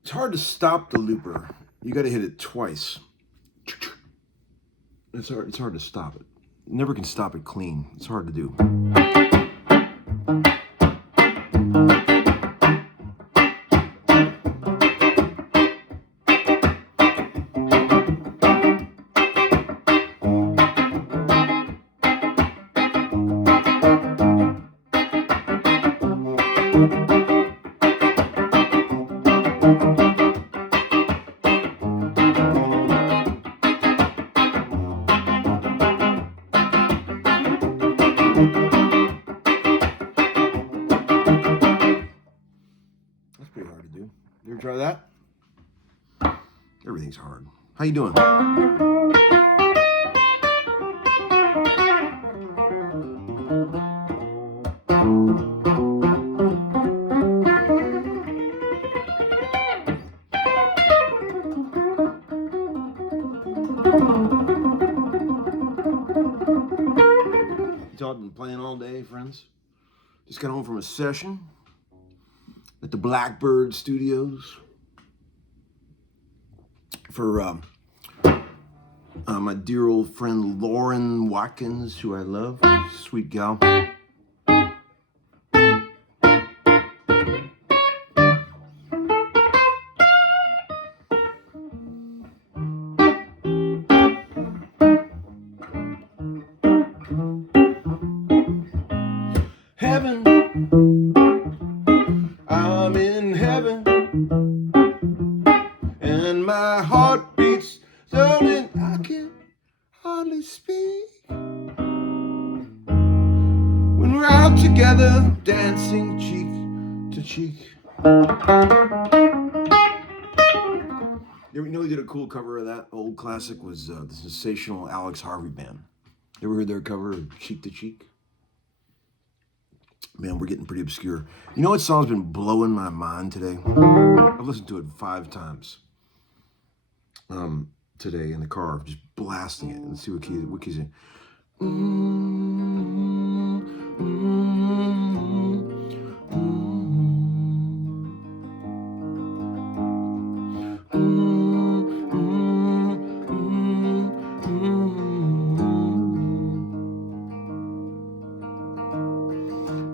It's hard to stop the looper. You got to hit it twice. It's hard to stop it. You never can stop it clean. It's hard to do. That's pretty hard to do. You ever try that? Everything's hard. How you doing? Y'all been playing all day, friends? Just got home from a session at the Blackbird Studios for my dear old friend Lauren Watkins, who I love, sweet gal. Heaven, I'm in heaven, and my heart beats so I can hardly speak. When we're out together, dancing cheek to cheek. You know we did a cool cover of that old classic was the sensational Alex Harvey Band. You ever heard their cover of Cheek to Cheek? Man, we're getting pretty obscure. You know what song's been blowing my mind today? I've listened to it 5 times today in the car, just blasting it. Let's see what key's in.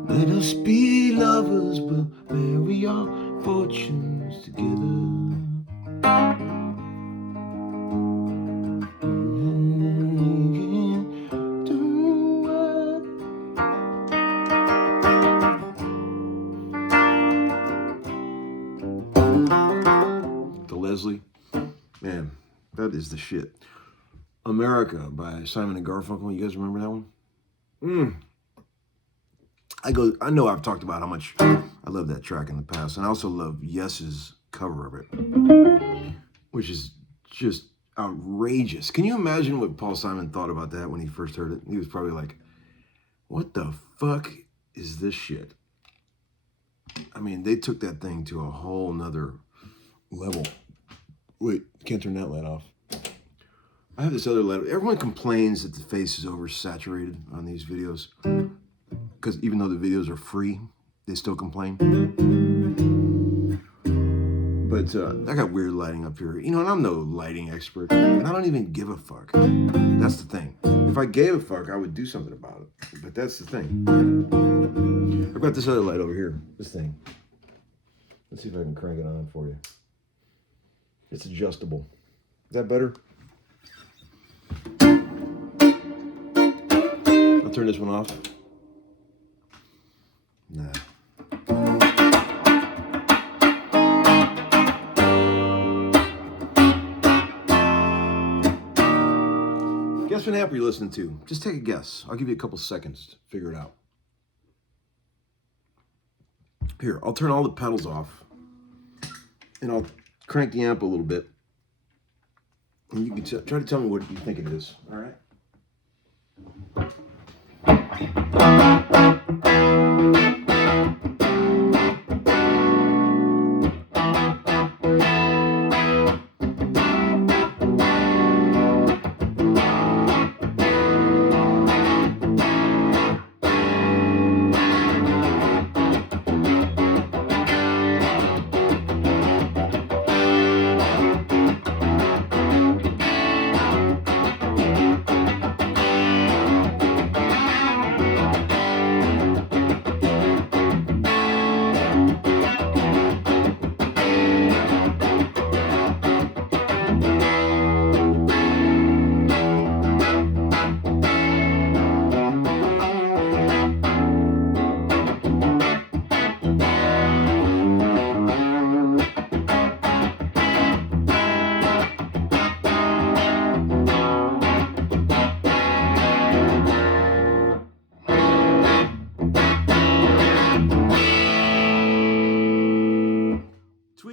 Let us be lovers, but bury our fortunes together. The Leslie, man, that is the shit. America by Simon and Garfunkel. You guys remember that one? I know I've talked about how much I love that track in the past, and I also love Yes's cover of it, which is just outrageous. Can you imagine what Paul Simon thought about that when he first heard it? He was probably like, what the fuck is this shit? I mean, they took that thing to a whole nother level. Wait, can't turn that light off. I have this other light. Everyone complains that the face is oversaturated on these videos. Because even though the videos are free, they still complain. But I got weird lighting up here. You know, and I'm no lighting expert. And I don't even give a fuck. That's the thing. If I gave a fuck, I would do something about it. But that's the thing. I've got this other light over here. This thing. Let's see if I can crank it on for you. It's adjustable. Is that better? turn this one off. Nah. Guess what app you're listening to? Just take a guess. I'll give you a couple seconds to figure it out. Here, I'll turn all the pedals off. And I'll crank the amp a little bit. And you can try to tell me what you think it is. All right?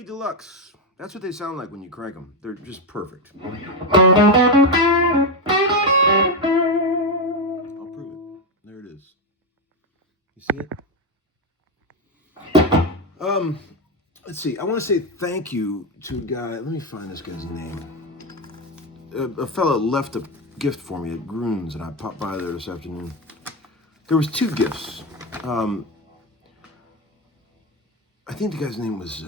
Deluxe. That's what they sound like when you crank them. They're just perfect. I'll prove it. There it is. You see it? Let's see. I want to say thank you to a guy. Let me find this guy's name. A fellow left a gift for me at Groon's, and I popped by there this afternoon. There was 2 gifts. I think the guy's name was...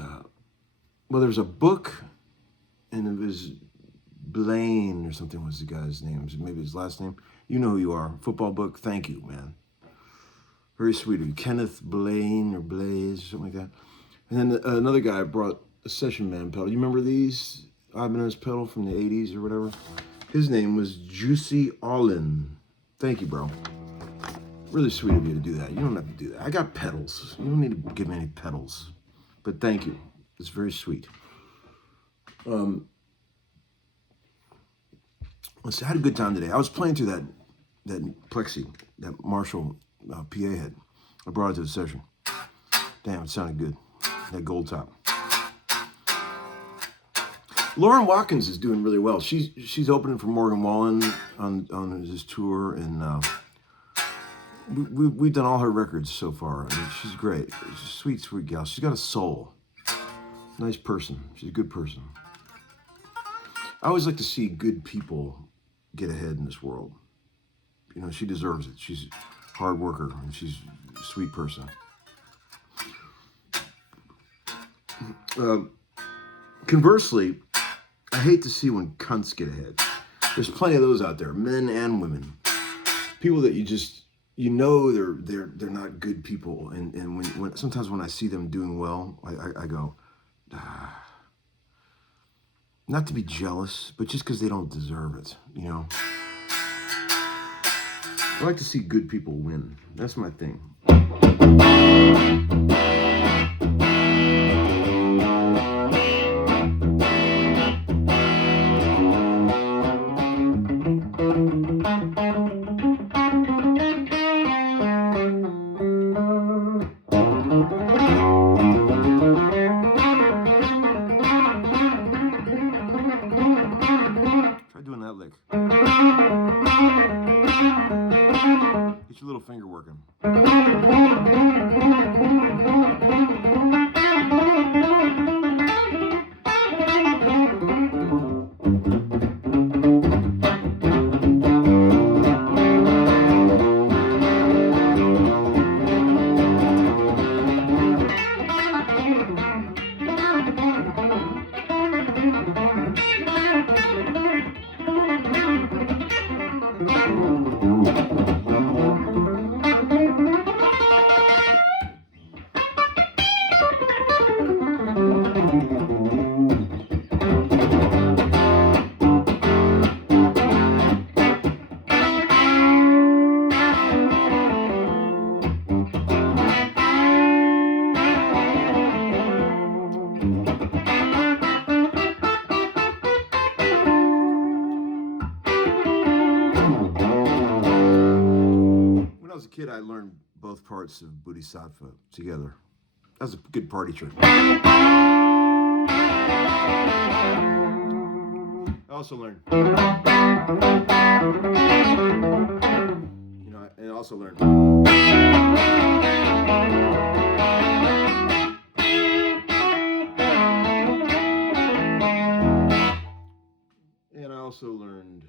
well, there was a book, and it was Blaine or something was the guy's name. Maybe his last name. You know who you are. Football book. Thank you, man. Very sweet of you. Kenneth Blaine or Blaze or something like that. And then another guy brought a Session Man pedal. You remember these? Ibanez pedal from the 80s or whatever? His name was Juicy Allin. Thank you, bro. Really sweet of you to do that. You don't have to do that. I got pedals. You don't need to give me any pedals. But thank you. It's very sweet. Let's see, I had a good time today. I was playing through that Plexi, that Marshall PA head. I brought it to the session. Damn, it sounded good. That gold top. Lauren Watkins is doing really well. She's opening for Morgan Wallen on his tour, and we've done all her records so far. I mean, she's great. She's a sweet, sweet gal. She's got a soul. Nice person. She's a good person. I always like to see good people get ahead in this world. You know, she deserves it. She's a hard worker, and she's a sweet person. Conversely, I hate to see when cunts get ahead. There's plenty of those out there, men and women. People that you know they're not good people, and when sometimes when I see them doing well, I go, not to be jealous, but just because they don't deserve it, you know. I like to see good people win. That's my thing. Get your little finger working. When I was a kid, I learned both parts of Bodhisattva together. That was a good party trick. I also learned, and I also learned. And I also learned.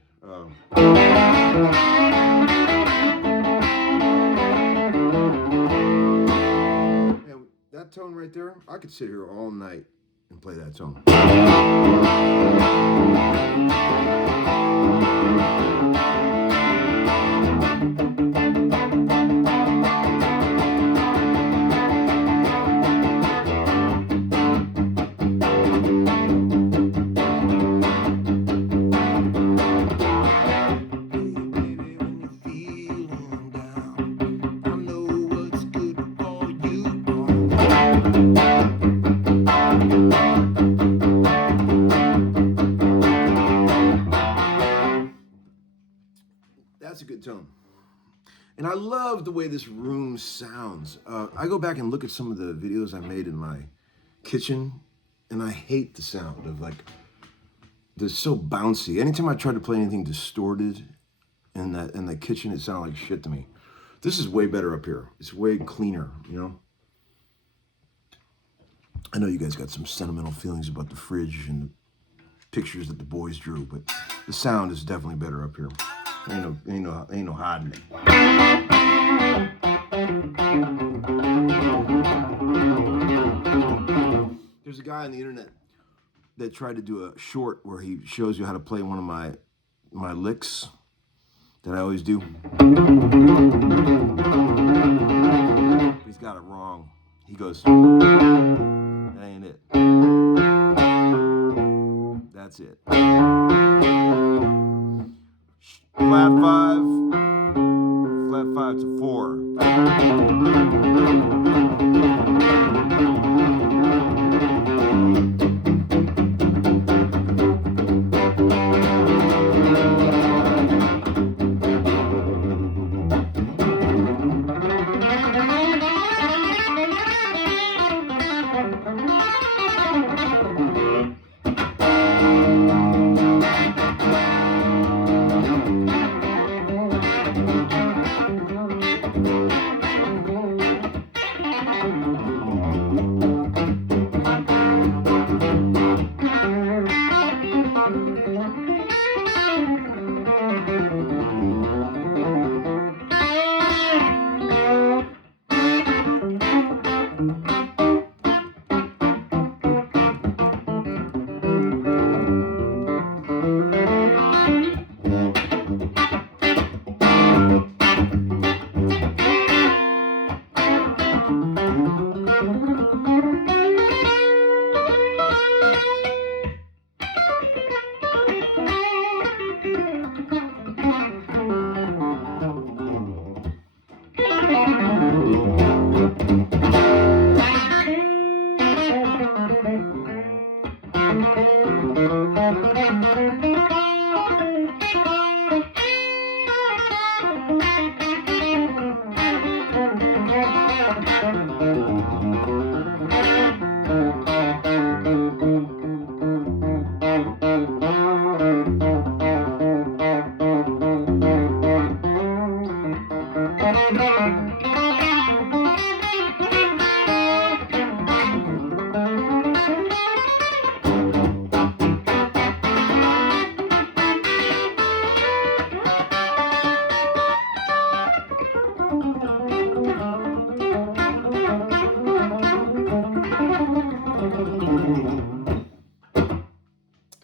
And that tone right there, I could sit here all night and play that tone. That's a good tone. And I love the way this room sounds. I go back and look at some of the videos I made in my kitchen, and I hate the sound of they're so bouncy. Anytime I try to play anything distorted in the kitchen, it sounded like shit to me. This is way better up here. It's way cleaner, I know you guys got some sentimental feelings about the fridge and the pictures that the boys drew, but the sound is definitely better up here. Ain't no hiding it. There's a guy on the internet that tried to do a short where he shows you how to play one of my licks that I always do. He's got it wrong. He goes, that ain't it. That's it. Flat 5 to 4.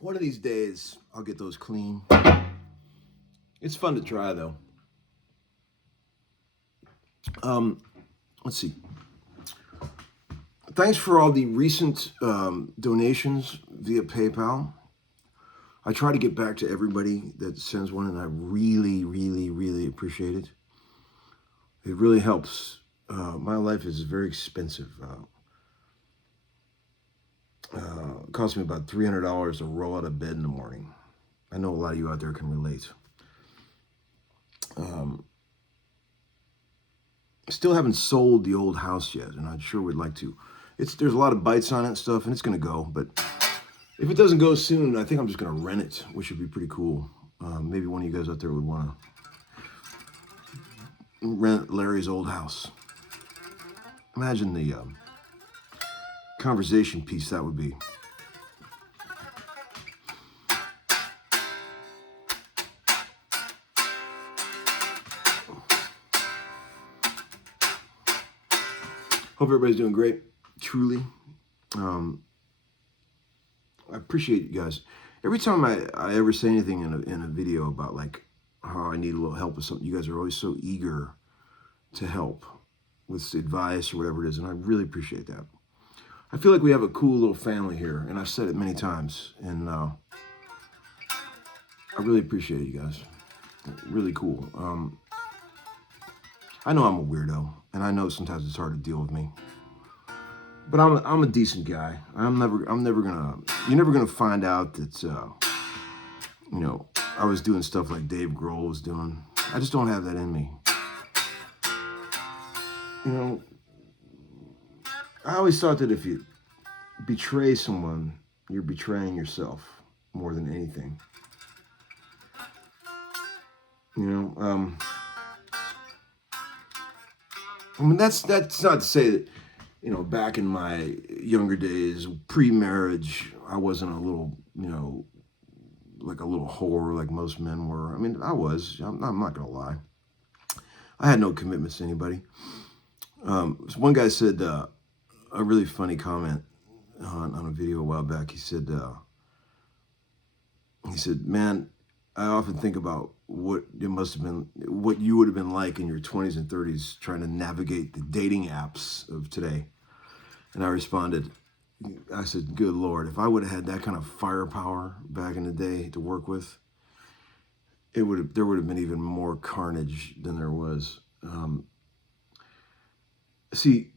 One of these days, I'll get those clean. It's fun to try, though. Let's see. Thanks for all the recent donations via PayPal. I try to get back to everybody that sends one, and I really, really, really appreciate it. It really helps. My life is very expensive. It costs me about $300 to roll out of bed in the morning. I know a lot of you out there can relate. Still haven't sold the old house yet, and I sure would like to. There's a lot of bites on it and stuff, and it's going to go. But if it doesn't go soon, I think I'm just going to rent it, which would be pretty cool. Maybe one of you guys out there would want to rent Larry's old house. Imagine the conversation piece that would be. Hope everybody's doing great, truly. I appreciate you guys. Every time I ever say anything in a video about like how I need a little help with something, you guys are always so eager to help with advice or whatever it is, and I really appreciate that. I feel like we have a cool little family here, and I've said it many times, and I really appreciate you guys. Really cool. I know I'm a weirdo, and I know sometimes it's hard to deal with me. But I'm a decent guy. You're never gonna find out that I was doing stuff like Dave Grohl was doing. I just don't have that in me. I always thought that if you betray someone, you're betraying yourself more than anything. I mean, that's not to say that, back in my younger days, pre-marriage, I wasn't a little, like a little whore like most men were. I mean, I was. I'm not going to lie. I had no commitments to anybody. So one guy said a really funny comment on a video a while back. He said, man, I often think about what it must have been, what you would have been like in your 20s and 30s trying to navigate the dating apps of today. And I responded, I said, good Lord, if I would have had that kind of firepower back in the day to work with, there would have been even more carnage than there was. See,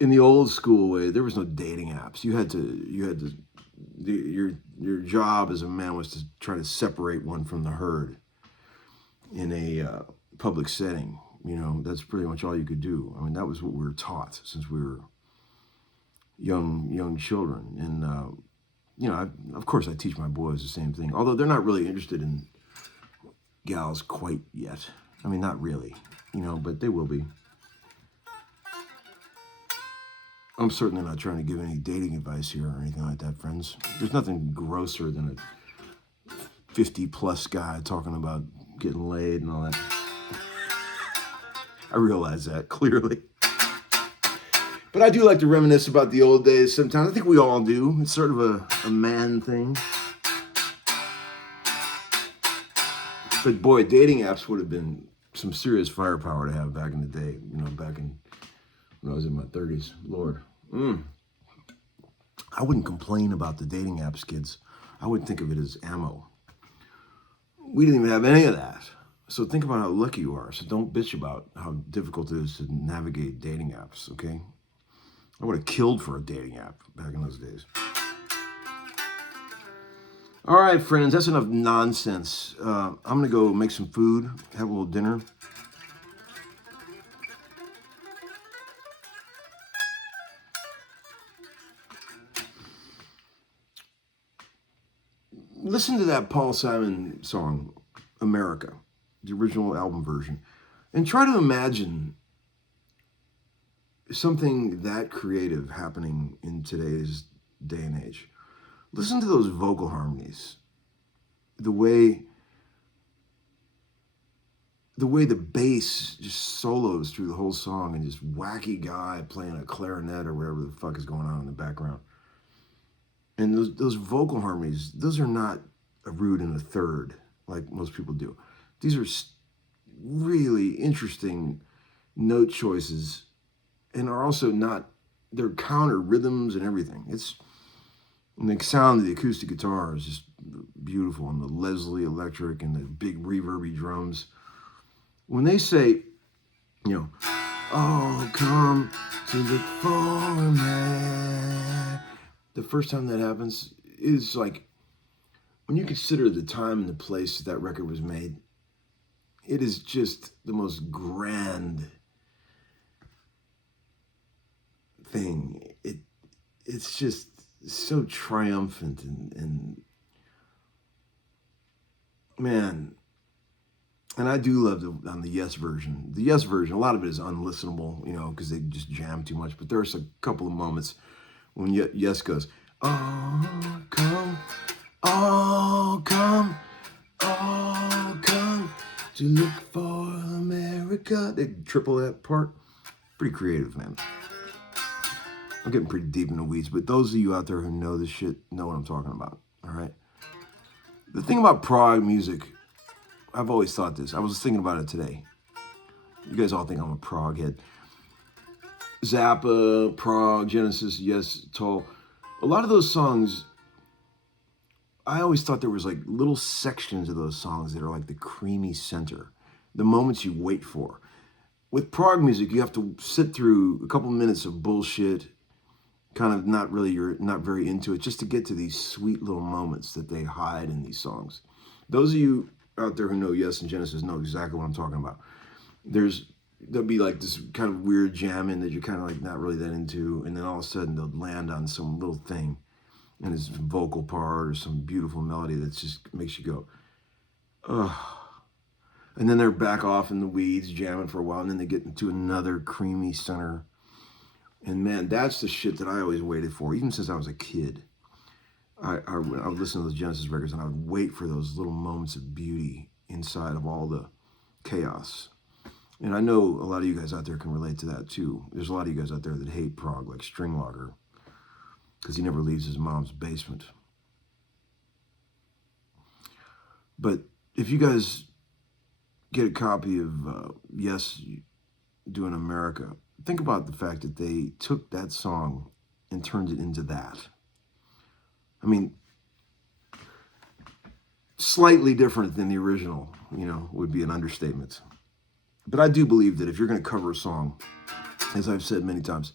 in the old school way, there was no dating apps. Your job as a man was to try to separate one from the herd in a public setting. That's pretty much all you could do. I mean, that was what we were taught since we were young children. And of course I teach my boys the same thing, although they're not really interested in gals quite yet. I mean, not really, but they will be. I'm certainly not trying to give any dating advice here or anything like that, friends. There's nothing grosser than a 50-plus guy talking about getting laid and all that. I realize that, clearly. But I do like to reminisce about the old days sometimes. I think we all do. It's sort of a man thing. But boy, dating apps would have been some serious firepower to have back in the day, back in when I was in my 30s. Lord. I wouldn't complain about the dating apps, kids. I would think of it as ammo. We didn't even have any of that. So think about how lucky you are. So don't bitch about how difficult it is to navigate dating apps, okay? I would have killed for a dating app back in those days. All right, friends, that's enough nonsense. I'm going to go make some food, have a little dinner. Listen to that Paul Simon song, America, the original album version, and try to imagine something that creative happening in today's day and age. Listen to those vocal harmonies, the way the bass just solos through the whole song, and just wacky guy playing a clarinet or whatever the fuck is going on in the background. And those vocal harmonies, those are not a root and a third like most people do. These are really interesting note choices, and are also not, they're counter rhythms and everything. And the sound of the acoustic guitar is just beautiful, and the Leslie electric and the big reverby drums. When they say, oh, come to the format, the first time that happens is like, when you consider the time and the place that record was made, It is just the most grand thing. It's just so triumphant and man. And I do love on the Yes version. The Yes version, a lot of it is unlistenable, you know, because they just jam too much. But there's a couple of moments when Yes goes, oh, come, oh, come, oh, come to look for America. They triple that part. Pretty creative, man. I'm getting pretty deep in the weeds, but those of you out there who know this shit know what I'm talking about, all right? The thing about prog music, I've always thought this. I was thinking about it today. You guys all think I'm a prog head. Zappa, prog, Genesis, Yes, Toll. A lot of those songs, I always thought there was like little sections of those songs that are like the creamy center, the moments you wait for. With prog music, you have to sit through a couple minutes of bullshit, kind of you're not very into it, just to get to these sweet little moments that they hide in these songs. Those of you out there who know Yes and Genesis know exactly what I'm talking about. There'll be like this kind of weird jamming that you're kind of like not really that into, and then all of a sudden they'll land on some little thing, and it's a vocal part or some beautiful melody that just makes you go, ugh. And then they're back off in the weeds jamming for a while, and then they get into another creamy center. And man, that's the shit that I always waited for, even since I was a kid. I would listen to those Genesis records, and I would wait for those little moments of beauty inside of all the chaos. And I know a lot of you guys out there can relate to that too. There's a lot of you guys out there that hate prog, like Stringlogger, because he never leaves his mom's basement. But if you guys get a copy of Yes, Doing America, think about the fact that they took that song and turned it into that. I mean, slightly different than the original, you know, would be an understatement. But I do believe that if you're going to cover a song, as I've said many times,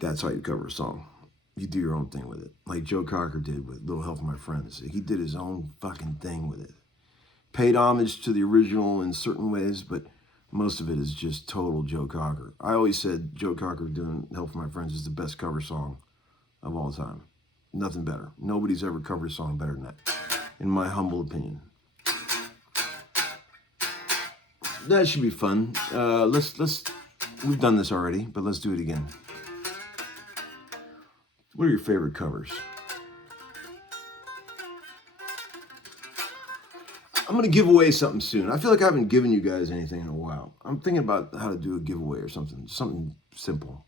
that's how you cover a song. You do your own thing with it. Like Joe Cocker did with Little Help from My Friends. He did his own fucking thing with it. Paid homage to the original in certain ways, but most of it is just total Joe Cocker. I always said Joe Cocker doing Help from My Friends is the best cover song of all time. Nothing better. Nobody's ever covered a song better than that, in my humble opinion. That should be fun. We've done this already, but let's do it again. What are your favorite covers? I'm going to give away something soon. I feel like I haven't given you guys anything in a while. I'm thinking about how to do a giveaway or something simple,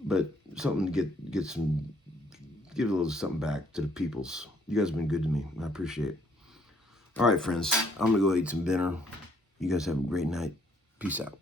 but something to give a little something back to the peoples. You guys have been good to me. I appreciate it. All right, friends, I'm going to go eat some dinner. You guys have a great night. Peace out.